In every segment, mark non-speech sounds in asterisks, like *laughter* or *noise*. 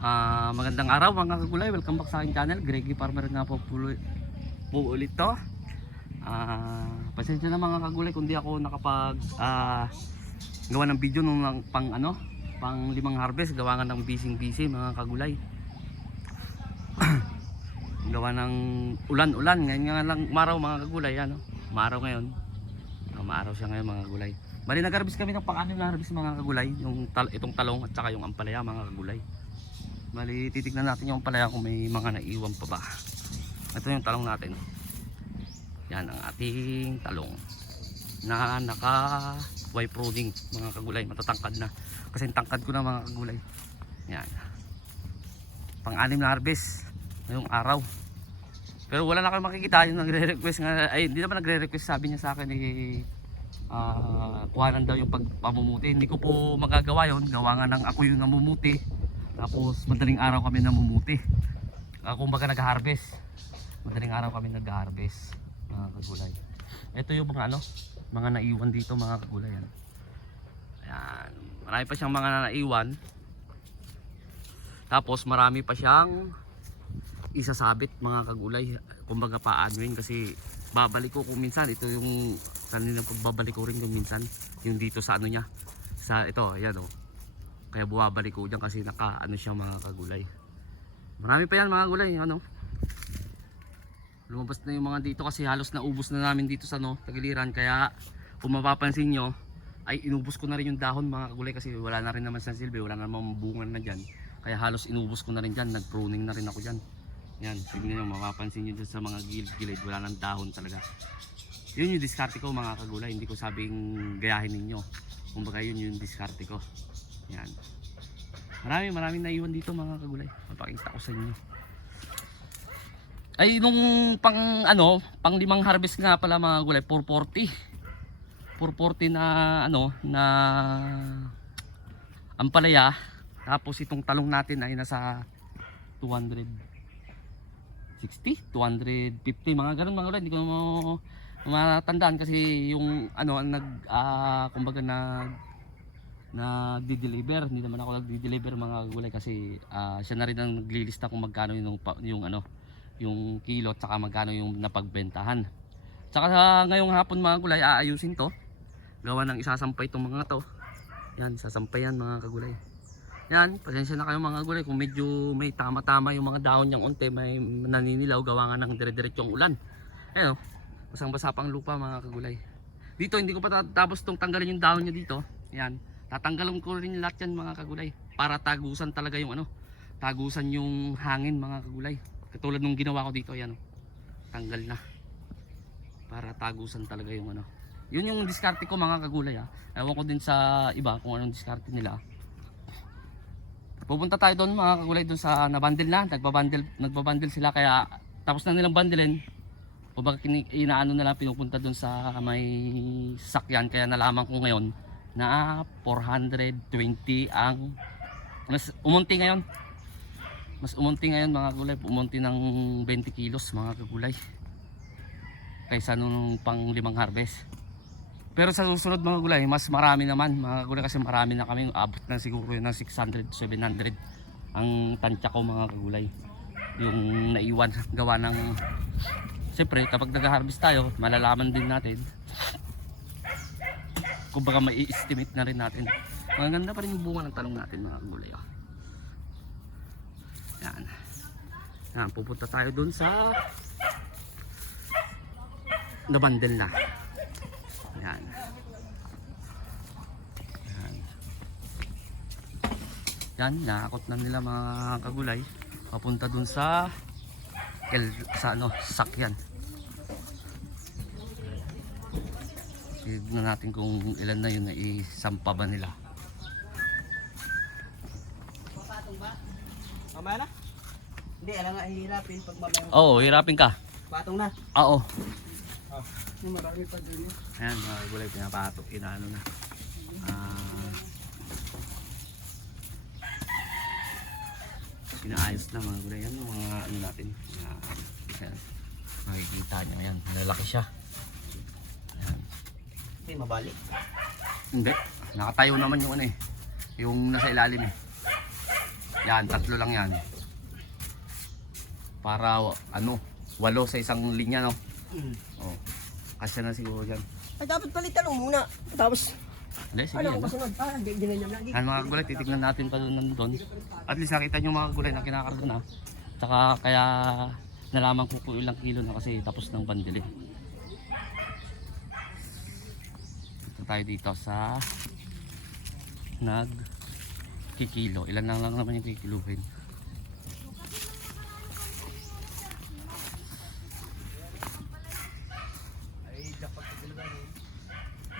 Ah, magandang araw mga kagulay. Welcome back sa aking channel. Greggy Farmer nga po po, ulit to. Ah, pasensya na mga kagulay kung di ako nakapag ah, gawa ng video nung pang ano, pang limang harvest. Gawa nga ng busy busy mga kagulay. *clears throat* gawa ng ulan-ulan. Ngayon nga lang maraw mga kagulay. Ano? Maraw ngayon. Ah, maaraw siya ngayon mga kagulay. Bali nag-harvest kami ng pang-anim na harvest mga kagulay. Yung tal itong talong at saka yung ampalaya mga kagulay. Bali, titignan natin yung palaya kung may mga naiwan pa ba. Ito yung talong natin. Yan ang ating talong. Na naka Y pruning mga kagulay. Matatangkad na. Kasi tangkad ko na mga kagulay. Yan. Pang-anim na harvest. Ngayong araw. Pero wala na kayo makikita yung nagre-request nga. Ay, hindi naman nagre-request. Sabi niya sa akin eh, ah kuhanan daw yung pagpamumuti. Hindi ko po magagawa yon Gawa nga ng ako yung namumuti. Tapos madaling araw kami namumuti. Uh, kumbaga nag-harvest. Madaling araw kami nag-harvest mga kagulay. Ito yung mga ano, mga naiwan dito mga kagulay. Yan. Ayan. Marami pa siyang mga naiwan. Tapos marami pa siyang isasabit mga kagulay. Kumbaga paanoin kasi babalik ko kung minsan. Ito yung kanina pagbabalik ko rin yung minsan. Yung dito sa ano niya. Sa ito, ayan o. Kaya buwabalik ko dyan kasi naka ano siya mga kagulay. Marami pa yan mga gulay. Ano? Lumabas na yung mga dito kasi halos naubos na namin dito sa no, tagiliran. Kaya kung mapapansin nyo, ay inubos ko na rin yung dahon mga kagulay kasi wala na rin naman sa silbi, wala na naman bunga na dyan. Kaya halos inubos ko na rin dyan, nag-pruning na rin ako dyan. Yan, tignan nyo, mapapansin nyo sa mga gilid-gilid, wala nang dahon talaga. Yun yung diskarte ko mga kagulay, hindi ko sabing gayahin ninyo. Kumbaga yun yung diskarte ko. Yan. Marami, maraming naiwan dito mga kagulay. Papakita ko sa inyo. Ay, nung pang ano, pang limang harvest nga pala mga kagulay, 440. 440 na ano, na ampalaya. Tapos itong talong natin ay nasa 260, 250, mga ganun mga kagulay. Hindi ko matandaan kasi yung ano, nag, ah, kumbaga nag, nagdi-deliver hindi naman ako nagdi-deliver mga gulay kasi ah, siya na rin ang naglilista kung magkano yung, yung ano yung kilo at saka magkano yung napagbentahan. Tsaka sa ngayong hapon mga gulay aayusin to. Gawa ng isasampay itong mga to. Yan sasampay yan mga kagulay. Yan pasensya na kayo mga gulay kung medyo may tama-tama yung mga dahon niyang unte may naninilaw gawa nga ng dire-diretsong ulan. Ayun basang basa pang lupa mga kagulay. Dito hindi ko pa tapos tong tanggalin yung dahon niya dito. Yan tatanggalin ko rin lahat yan mga kagulay. Para tagusan talaga yung ano tagusan yung hangin mga kagulay. Katulad nung ginawa ko dito yan oh. tanggal na. Para tagusan talaga yung ano. Yun yung diskarte ko mga kagulay ha ewan ko din sa iba kung anong diskarte nila. Pupunta tayo doon mga kagulay doon sa nabandil na. Nagbabandil, nagbabandil sila kaya tapos na nilang bandilin o baka inaano na lang pinupunta doon sa may sakyan. Kaya nalaman ko ngayon na 420 ang mas umunti ngayon. Mas umunti ngayon mga gulay. Umunti ng 20 kilos mga kagulay kaysa nung pang limang harvest. Pero sa susunod mga gulay mas marami naman mga gulay kasi marami na kami. Abot na siguro yun ng 600 700 ang tansya ko mga kagulay yung naiwan gawa ng siyempre kapag nag-harvest tayo malalaman din natin kumbaga may estimate na rin natin. Maganda pa rin yung bunga ng talong natin mga gulay oh. yan. Yan pupunta tayo dun sa nabandel na. Yan. Yan. Yan nakakot na nila mga kagulay. Papunta dun sa el, sa ano sakyan Tignan natin kung ilan na yun na isampa ba nila. Mamaya na? Hindi, alam nga, hihirapin pag mamaya. Oo, hirapin ka. Patong na. Oo. Oh. Marami pa din yun. Ayan, mga gulay, pinapatok, inaano na. Ah, pinaayos na mga gulay. Yan mga ano natin. Yan. Makikita nyo, yan. Lalaki siya. Hindi, mabalik. Hindi. Nakatayo naman yung ano eh. Yung nasa ilalim eh. Yan, tatlo lang yan. Para ano, walo sa isang linya no. Mm. Oh. Kasya na siguro yan. Ay, dapat pala itanong muna. Tapos, Hindi, sige. ano ang kasunod? Ah, hindi, ginanyan lang. Yan mga gulay, titignan natin pa doon nandun. At least nakita nyo mga gulay na kinakarga na. Tsaka kaya nalaman ko kung ilang kilo na kasi tapos ng bandili. Ito tayo dito sa nag kikilo. Ilan lang lang naman yung kikiluhin.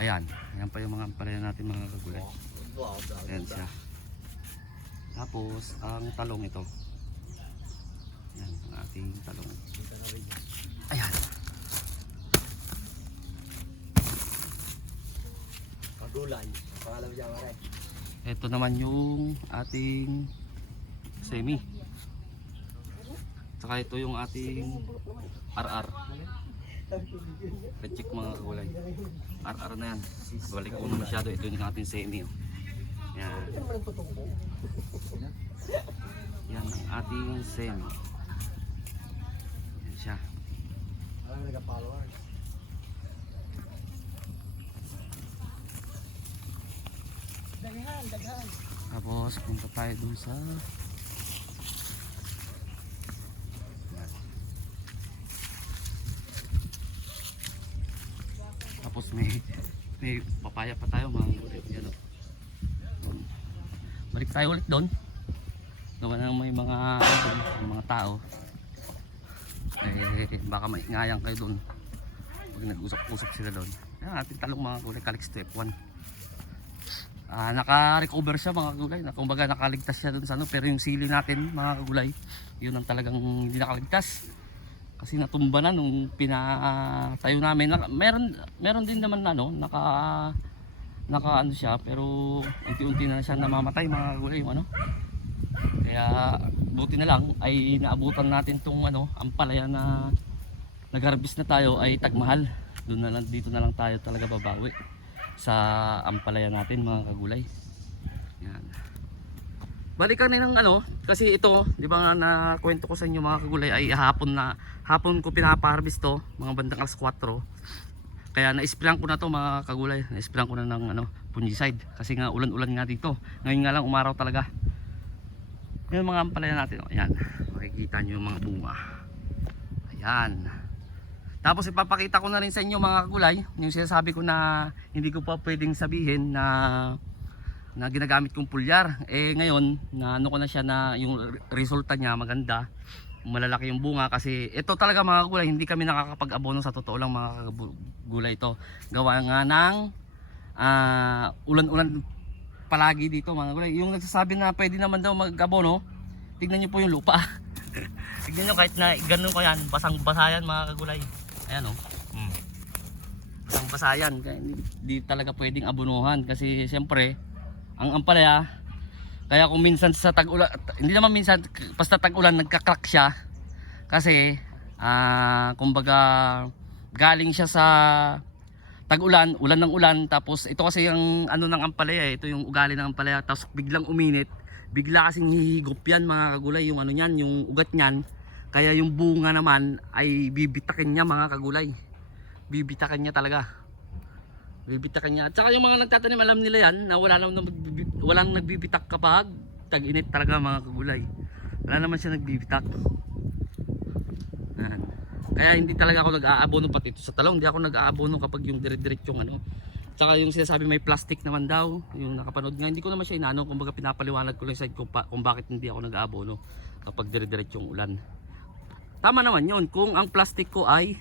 Ayan, ayan pa yung mga ampalaya natin mga kagulay. Ayan siya. Tapos, ang talong ito. Ayan, ang ating talong. Ayan. Pagulay. Pangalan mo dyan, Mare. Ito naman yung ating semi. Tsaka ito yung ating RR. Check mga kagulay. RR na yan. Balik ko na masyado. Ito yung ating semi. Oh. Yan. Yan ang ating semi. Yan siya. Alam mo nagka-followers. Daghan, daghan. Tapos punta tayo dun sa. Tapos may may papaya pa tayo mga ulit yan oh. Doon. Balik tayo ulit doon. Doon na may mga may mga tao. Eh baka maingayan kayo doon. Pag nag-usap-usap sila doon. Yan ating talong mga kulay Calix step 1. Ah, naka-recover siya mga kagulay. Kumbaga nakaligtas siya dun sa ano. Pero yung sili natin mga kagulay, yun ang talagang hindi nakaligtas. Kasi natumba na nung pinatayo namin. Meron, meron din naman na ano, naka, naka ano siya. Pero unti-unti na siya namamatay mga kagulay yung ano. Kaya buti na lang ay naabutan natin tong ano, ampalaya na nag-harvest na tayo ay tagmahal. Doon na lang, dito na lang tayo talaga babawi sa ampalaya natin mga kagulay. Yan. Balikan na ng ano, kasi ito, di ba na kwento ko sa inyo mga kagulay ay hapon na, hapon ko pinapa-harvest to, mga bandang alas 4. Kaya na-sprayan ko na to mga kagulay, na-sprayan ko na ng ano, fungicide kasi nga ulan-ulan nga dito. Ngayon nga lang umaraw talaga. Yung mga ampalaya natin, oh, ayan. Makikita nyo yung mga bunga. Ayan. Tapos ipapakita ko na rin sa inyo mga kagulay, yung sinasabi ko na hindi ko pa pwedeng sabihin na na ginagamit kong pulyar. Eh ngayon, na ano ko na siya na yung re- resulta niya maganda. Malalaki yung bunga kasi ito talaga mga kagulay, hindi kami nakakapag-abono sa totoo lang mga kagulay ito. Gawa nga ng ah, ulan-ulan palagi dito mga kagulay. Yung nagsasabi na pwede naman daw mag-abono, tignan niyo po yung lupa. *laughs* tignan niyo kahit na ganun ko yan, basang-basa yan mga kagulay. Ayan o. Oh. Hmm. Basang basayan. Kaya hindi, hindi talaga pwedeng abunuhan. Kasi siyempre, ang ampalaya, kaya kung minsan sa tag-ulan, hindi naman minsan, basta tag-ulan, nagka-crack siya. Kasi, ah, kumbaga, galing siya sa tag-ulan, ulan ng ulan, tapos ito kasi yung ano ng ampalaya, eh, ito yung ugali ng ampalaya, tapos biglang uminit, bigla kasing hihigop yan mga kagulay, yung ano niyan, yung ugat niyan, kaya yung bunga naman ay bibitakin niya mga kagulay. Bibitakin niya talaga. Bibitakin niya. At saka yung mga nagtatanim alam nila yan na wala naman magbibi- walang nagbibitak kapag tag-init talaga mga kagulay. Wala naman siya nagbibitak. Yan. Kaya hindi talaga ako nag-aabono pati ito sa talong. Hindi ako nag-aabono kapag yung dire-diretsong ano. Tsaka yung sinasabi may plastic naman daw, yung nakapanood nga, hindi ko naman siya inano, kumbaga pinapaliwanag ko lang sa kung, pa, kung bakit hindi ako nag-aabono kapag dire-diretsong ulan. Tama naman yun, kung ang plastic ko ay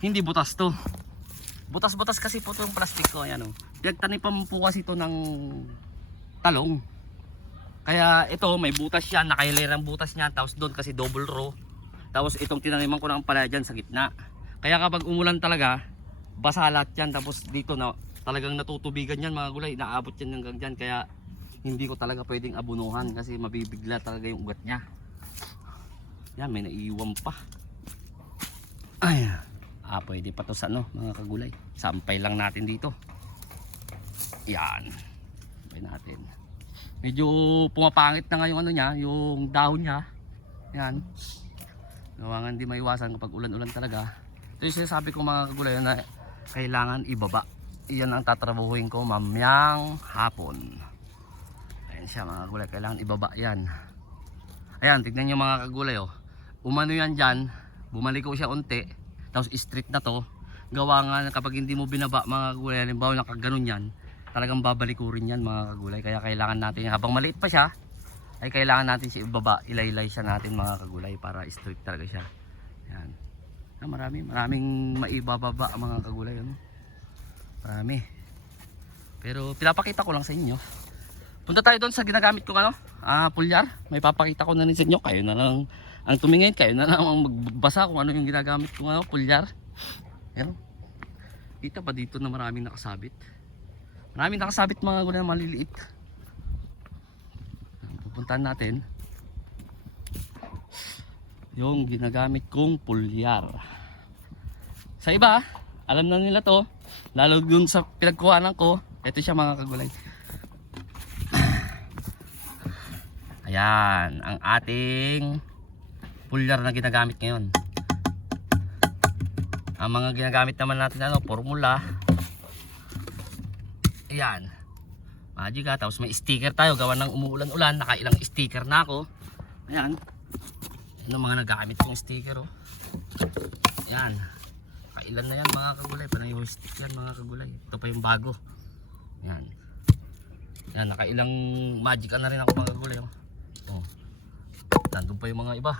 hindi butas to. Butas-butas kasi po itong plastic ko, ayan o. Pinagtanipan po kasi ito ng talong. Kaya ito, may butas siya, nakahilerang butas niya, tapos doon kasi double row. Tapos itong tinaniman ko ng palaya dyan sa gitna. Kaya kapag umulan talaga, basa lahat yan. Tapos dito na talagang natutubigan yan mga gulay. Naabot yan hanggang dyan. Kaya hindi ko talaga pwedeng abunuhan kasi mabibigla talaga yung ugat niya. Yan, may naiiwan pa. Ay, ah, pwede pa to sa ano, mga kagulay. Sampay lang natin dito. Yan. Sampay natin. medyo pumapangit na nga yung ano niya, yung dahon niya. Yan. Gawa nga hindi maiwasan kapag ulan-ulan talaga. Ito yung sinasabi ko mga kagulay na kailangan ibaba. Iyan ang tatrabuhin ko mamyang hapon. Ayan siya mga kagulay, kailangan ibaba yan. Ayan, tignan nyo mga kagulay oh. Umano yan dyan, bumalik ko siya unti, tapos straight na to. Gawa nga kapag hindi mo binaba mga kagulay, halimbawa nakaganon yan, talagang babalik ko yan mga kagulay. Kaya kailangan natin, habang maliit pa siya, ay kailangan natin siya ibaba, ilaylay siya natin mga kagulay para straight talaga siya. Yan. Ah, marami, maraming maibababa mga kagulay. Ano? Marami. Pero pinapakita ko lang sa inyo. Punta tayo doon sa ginagamit kong ano, ah, pulyar. May papakita ko na rin sa inyo. Kayo na lang ang tumingin, kayo na lang ang magbasa kung ano yung ginagamit kong ano, pulyar. Yan. Kita ba dito na maraming nakasabit? Maraming nakasabit mga gulay na maliliit. Pupuntahan natin yung ginagamit kong pulyar. Sa iba, alam na nila to. Lalo dun sa pinagkuhanan ko, ito siya mga kagulay. Ayan, ang ating pulyar na ginagamit ngayon. Ang mga ginagamit naman natin ano, formula. Ayan. Magic ha, tapos may sticker tayo, gawa ng umuulan-ulan, nakailang sticker na ako. Ayan. Yan ang mga nagamit kong sticker oh. Ayan. Kailan na yan mga kagulay, panay yung stick yan mga kagulay. Ito pa yung bago. Ayan. Yan, nakailang magic na rin ako mga kagulay oh. Oh. Nandun pa yung mga iba.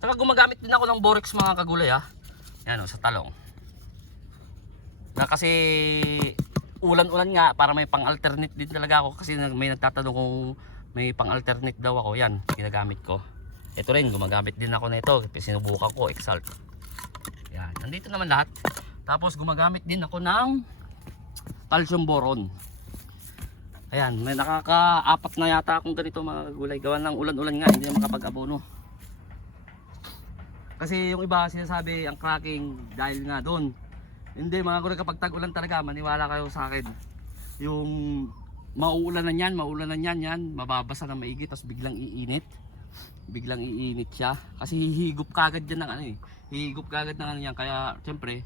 Saka gumagamit din ako ng borex mga kagulay ha. Yan oh, sa talong. Na kasi ulan-ulan nga para may pang-alternate din talaga ako kasi may nagtatanong kung may pang-alternate daw ako. Yan, ginagamit ko. Ito rin, gumagamit din ako na ito. Sinubukan ko, Exalt. Yan, nandito naman lahat. Tapos gumagamit din ako ng calcium boron. Ayan, may nakaka-apat na yata akong ganito mga gulay. Gawa ng ulan-ulan nga, hindi na makapag-abono. Kasi yung iba sinasabi ang cracking dahil nga doon. Hindi mga gulay kapag tag-ulan talaga, maniwala kayo sa akin. Yung mauulanan yan, maulanan yan, yan, mababasa na maigi, tapos biglang iinit. Biglang iinit siya. Kasi hihigop kagad yan ng ano eh. Hihigop kagad ng ano yan. Kaya, siyempre,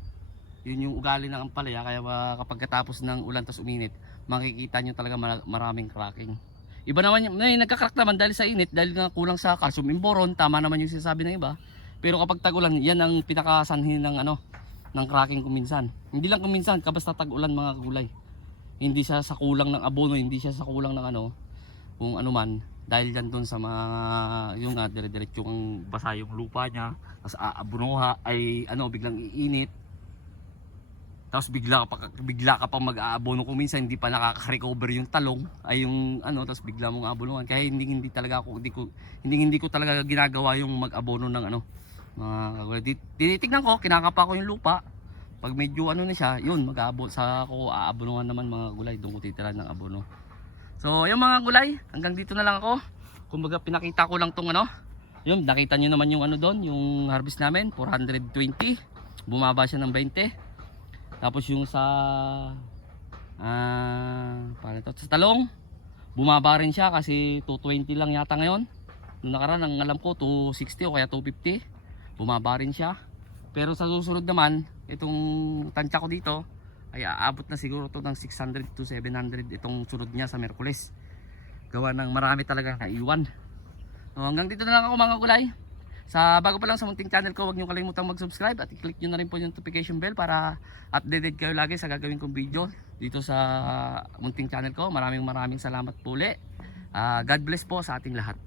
yun yung ugali ng ampalaya. Kaya kapag katapos ng ulan tapos uminit, makikita nyo talaga mara- maraming cracking. Iba naman yung, may nagka-crack naman dahil sa init, dahil nga kulang sa calcium imboron, tama naman yung sinasabi ng iba. Pero kapag tag-ulan, yan ang pinakasanhin ng ano, ng cracking kuminsan. Hindi lang kuminsan, kabasta tag-ulan mga kagulay hindi siya sa kulang ng abono, hindi siya sa kulang ng ano, kung ano man, dahil yan doon sa mga, yung nga, dire-diretso ang basa yung lupa niya, tapos aabonoha, ay ano, biglang iinit, tapos bigla ka pa, bigla ka pa mag-aabono kung minsan hindi pa nakaka-recover yung talong, ay yung ano, tapos bigla mong aabonohan, kaya hindi, hindi talaga ako, hindi ko, hindi, hindi ko talaga ginagawa yung mag-abono ng ano, mga kagulay. Tinitignan ko, kinakapa ko yung lupa, pag medyo ano na siya, yun, mag-aabot sa ako, aabonohan naman mga gulay, doon ko titira ng abono. So, yung mga gulay, hanggang dito na lang ako. Kumbaga pinakita ko lang tong ano. Yun, nakita nyo naman yung ano doon, yung harvest namin, 420. Bumaba siya ng 20. Tapos yung sa ah, paano to? Sa talong, bumaba rin siya kasi 220 lang yata ngayon. Nung nakaraan, ang alam ko 260 o kaya 250. Bumaba rin siya. Pero sa susunod naman, itong tansya ko dito ay aabot na siguro to ng 600 to 700 itong sunod niya sa Merkules. Gawa ng marami talaga naiwan. So, hanggang dito na lang ako mga gulay. Sa bago pa lang sa munting channel ko, huwag niyo kalimutang mag-subscribe at i-click niyo na rin po yung notification bell para updated kayo lagi sa gagawin kong video dito sa munting channel ko. Maraming maraming salamat po uli. Ah, God bless po sa ating lahat.